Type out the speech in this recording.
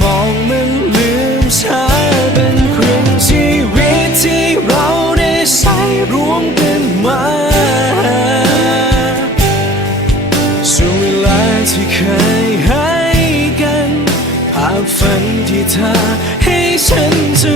มองมันลืมเธอเป็นครึ่งชีวิตที่เราได้ใช้รวมกันมาช่วงเวลาที่เคยให้กัน ภาพฝันที่เธอให้ฉันจะ